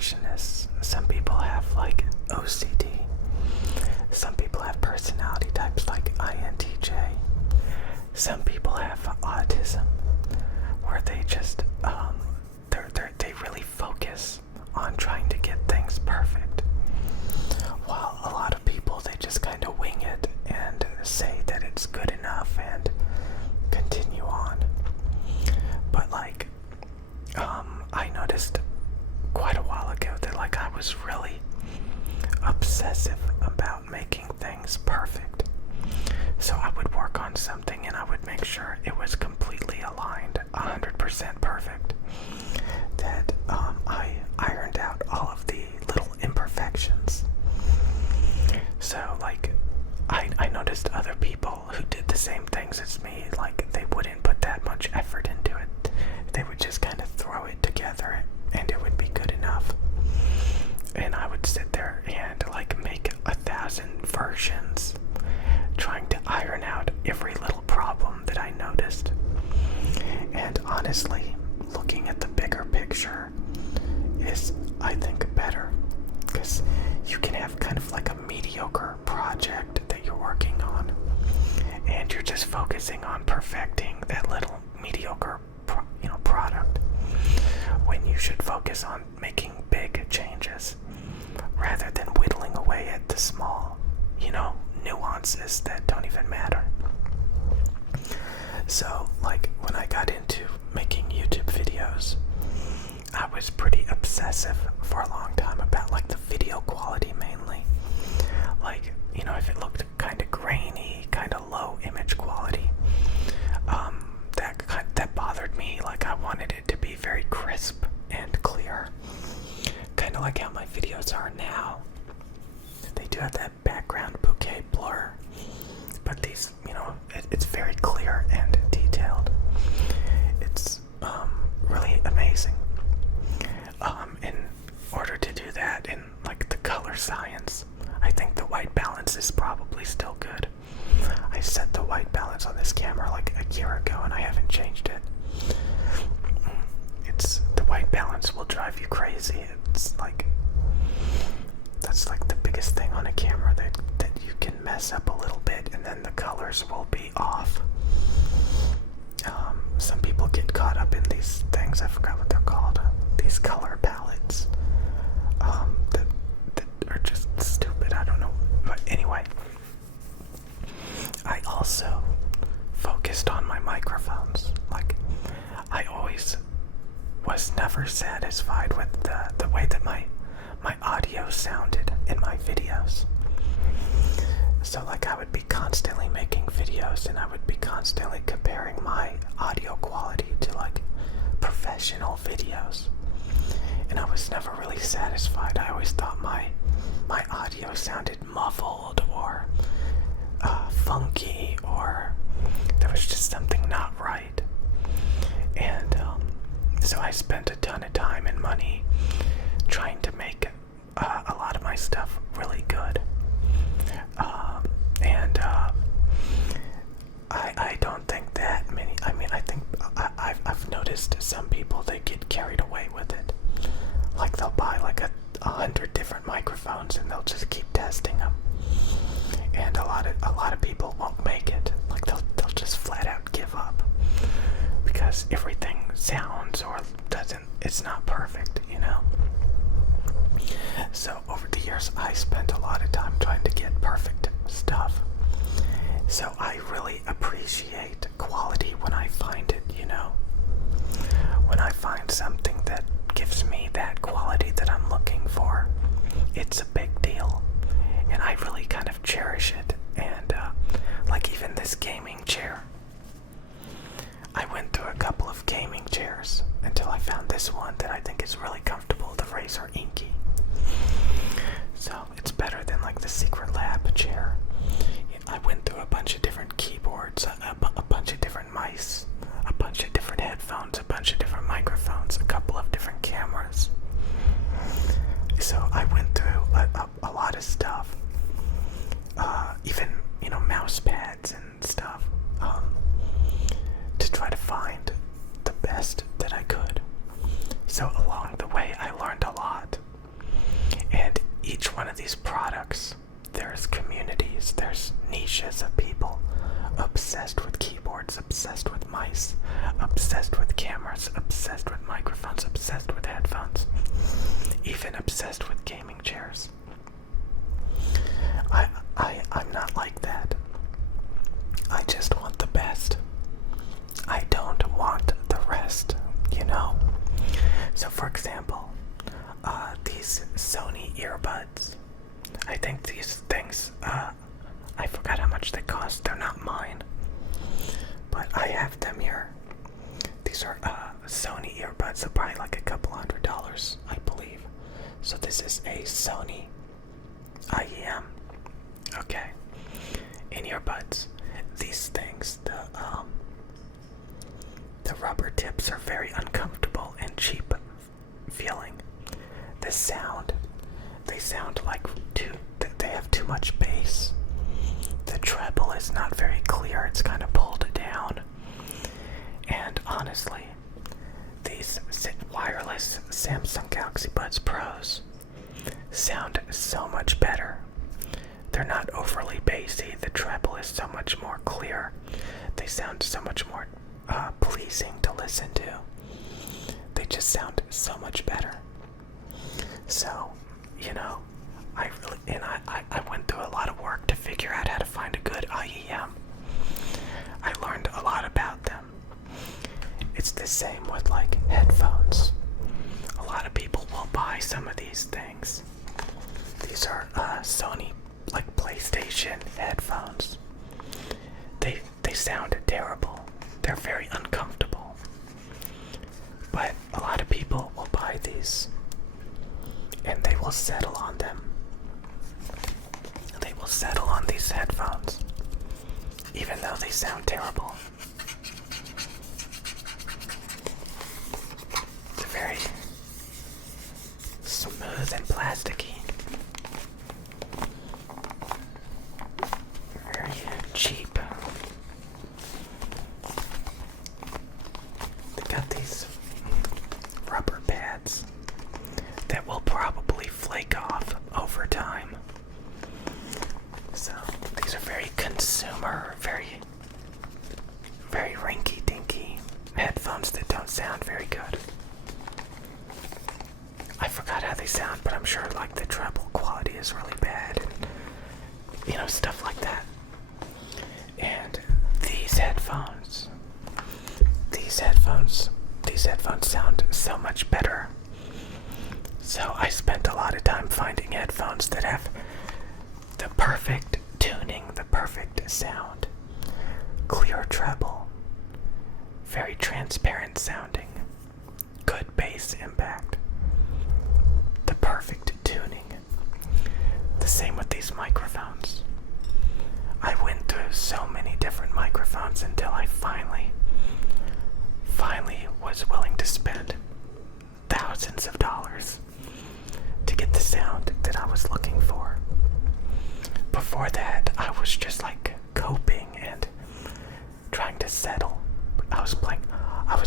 perfectionists. Some people have like OCD. Some people have personality types like INTJ. Some people have autism, where they just they really focus on trying to get things perfect. While a lot of people, they just kind of wing it and say that it's good enough and continue on. But like, I noticed quite a while ago that like I was really obsessive about making things perfect. So I would work on something and I would make sure it was completely aligned, 100% perfect. That I ironed out all of the little imperfections. So like, I noticed other people who did the same things as me, like they wouldn't put that much effort into it. They would just kind of throw it together and it would be good enough. And I would sit there and like make 1,000 versions, trying to iron out every little problem that I noticed. And honestly, looking at the bigger picture is, I think, better. Because you can have kind of like a mediocre project that you're working on, and you're just focusing on perfecting that little mediocre product, when you should focus on making big changes rather than whittling away at the small, nuances that don't even matter. So like, when I got into making YouTube videos, I was pretty obsessive for a long time about like the video quality mainly. Like, if it looked kind of grainy, kind of low image quality, that bothered me. Like, I wanted it to be very crisp and clear, kind of like how my videos are now. They do have that background bokeh blur, but these, it's very clear and detailed. It's really amazing. In order to do that in like the color science, I think the white balance is probably still good. I set the white balance on this camera like a year ago and I haven't changed it. The white balance will drive you crazy. It's like, that's like the biggest thing on a camera, that you can mess up a little bit and then the colors will be off. Some people get caught up in these things, I forgot what they're called, these color palettes, that are just stupid, I don't know. But anyway, I also focused on my microphones. Like, I always was never satisfied with the way that my audio sounded in my videos. So like, I would be constantly making videos and I would be constantly comparing my audio quality to like professional videos, and I was never really satisfied. I always thought my audio sounded muffled or funky, or there was just something not right. And so I spent a ton of time and money trying to make a lot of my stuff really good. I don't think that many, I think I've noticed some people, they get carried away with it. Like, they'll buy like 100 different microphones and they'll just keep testing them. And a lot of people won't make it. Like, they'll just flat out give up because everything sounds or doesn't, it's not perfect, So over the years, I spent a lot of time trying to get perfect stuff. So I really appreciate quality when I find it, When I find something that gives me that quality that I'm looking for, it's a big deal. And I really kind of cherish it. And like, even this gaming chair, I went through a couple of gaming chairs until I found this one that I think is really comfortable, the Razer Inky. So it's better than like the Secret Lab chair. I went through a bunch of different keyboards, a bunch of different mice, a bunch of different headphones, a bunch of different microphones, a couple of different cameras. So I went through a lot of stuff, even mouse pads and stuff, to try to find the best that I could. So along the way, I learned a lot. there's niches of people obsessed with keyboards, obsessed with mice, obsessed with cameras, obsessed with microphones, obsessed with headphones, even obsessed with gaming chairs. I'm not like that. I just want the best. I don't want the rest, you know? So for example, these Sony earbuds, I think these things, I forgot how much they cost. They're not mine, but I have them here. These are Sony earbuds. They're probably like a couple $100, I believe. So this is a Sony IEM. Okay. In earbuds, these things, the rubber tips are very uncomfortable and cheap feeling. The sound, they sound like they have too much bass. The treble is not very clear, it's kind of pulled down. And honestly, these wireless Samsung Galaxy Buds Pros sound so much better. They're not overly bassy, the treble is so much more clear. They sound so much more pleasing to listen to. They just sound so much better. So, you know, I went through a lot of work to figure out how to find a good IEM. I learned a lot about them. It's the same with like headphones. A lot of people will buy some of these things. These are Sony like PlayStation headphones. They sound terrible. They're very uncomfortable. But a lot of people will buy these and they will settle on them. They will settle on these headphones even though they sound terrible. They're very smooth and plasticky. Very cheap. They got these rubber pads that will probably flake off over time. So these are very consumer, very rinky-dinky headphones that don't sound very good. I forgot how they sound, but I'm sure like the treble quality is really bad and you know, stuff like that. And these headphones sound so much better. So I spent a lot of time finding headphones that have the perfect tuning, the perfect sound, clear treble, very transparent sounding, good bass impact, the perfect tuning. The same with these microphones. I went through so many different microphones until I finally was willing to spend thousands of dollars to get the sound that I was looking for. Before that, I was just like coping and trying to settle. I was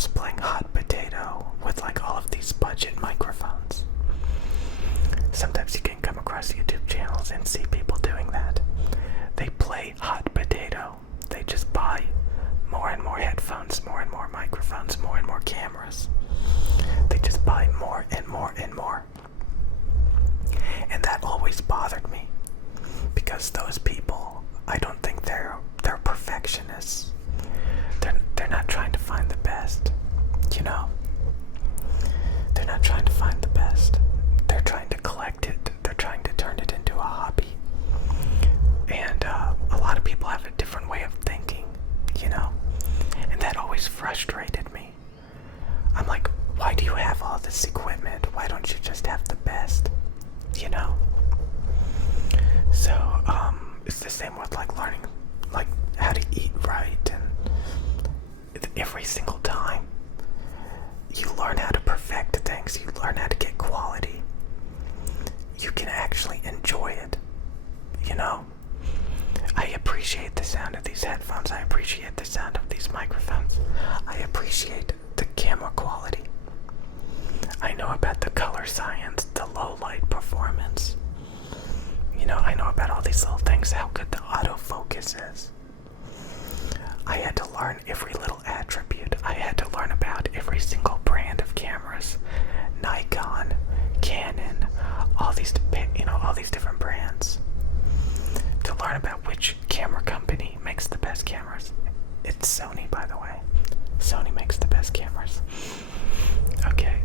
playing hot potato with like all of these budget microphones. Sometimes you can come across YouTube channels and see people doing that. They play hot potato. They just buy more and more headphones, more and more microphones, more and more cameras. They just buy more and more and more. And that always bothered me because those people, I don't think they're perfectionists. They're not trying to find the best, you know? They're not trying to find the best. They're trying to collect it. They're trying to turn it into a hobby. And a lot of people have a different way of thinking, you know? And that always frustrated me. I'm like, why do you have all this equipment? Why don't you just have the best, you know? So, it's the same with like learning like how to eat right, and every single time you learn how to perfect things, you learn how to get quality, you can actually enjoy it, you know? I appreciate the sound of these headphones. I appreciate the sound of these microphones. I appreciate the camera quality. I know about the color science, the low light performance. I know about all these little things, how good the autofocus is. I had to learn every little attribute. I had to learn about every single brand of cameras. Nikon, Canon, all these different brands. To learn about which camera company makes the best cameras. It's Sony, by the way. Sony makes the best cameras. Okay.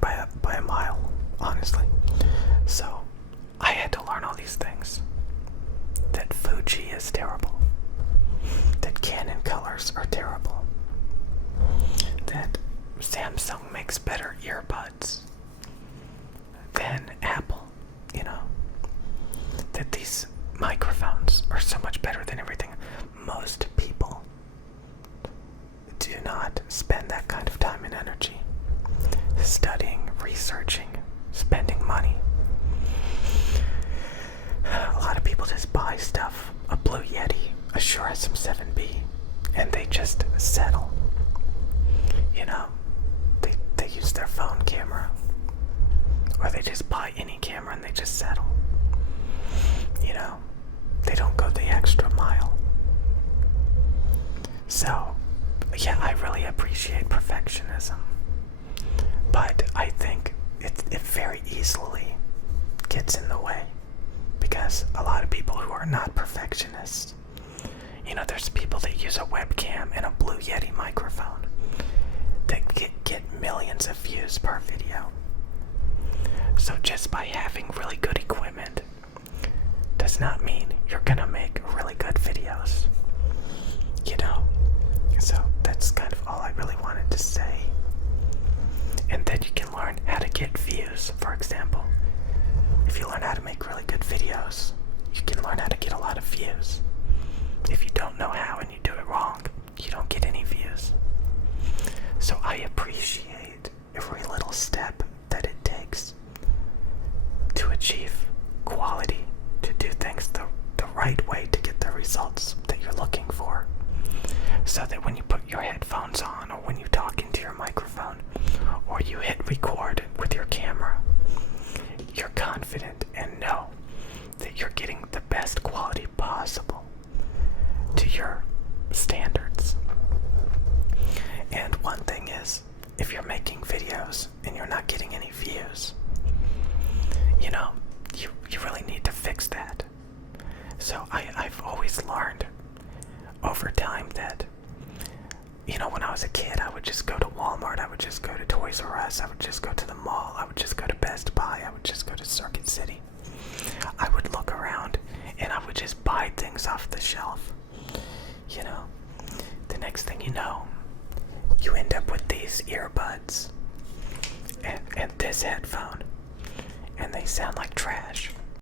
By a mile, honestly. So, I had to learn all these things. That Fuji is terrible. That Canon colors are terrible. That Samsung makes better earbuds than Apple, That these microphones are so much better than everything. Most people do not spend that kind of time and energy studying, researching, spending money. A lot of people just buy stuff, a Blue Yeti, a Shure SM7B, and they just settle. They use their phone camera, or they just buy any camera and they just settle. They don't go the extra mile. So, yeah, I really appreciate perfectionism, but I think it very easily gets in the way, because a lot of people who are not perfectionists, there's people that use a webcam and a Blue Yeti microphone that get millions of views per video. So just by having really good equipment does not mean you're gonna make really good videos. So that's kind of all I really wanted to say. And then you can learn how to get views. For example, if you learn how to make really good videos, you can learn how to get a lot of views. If you don't know how and you do it wrong, you don't get any views. So I appreciate every little step that it takes to achieve quality, to do things the right way to get the results that you're looking for. So that when you put your headphones on, or when you talk into your microphone, or you hit record with your camera, you're confident and know that you're getting the best quality possible to your standards. And one thing is, if you're making videos and you're not getting any views, you really need to fix that. So I've always learned over time that, when I was a kid, I would just go to Walmart, I would just go to Toys R Us, I would just go to the mall, I would just go to Best Buy, I would just go to Circuit City. I would look around and I would just buy things off the shelf. The next thing you know, you end up with these earbuds and this headphone, and they sound like trash.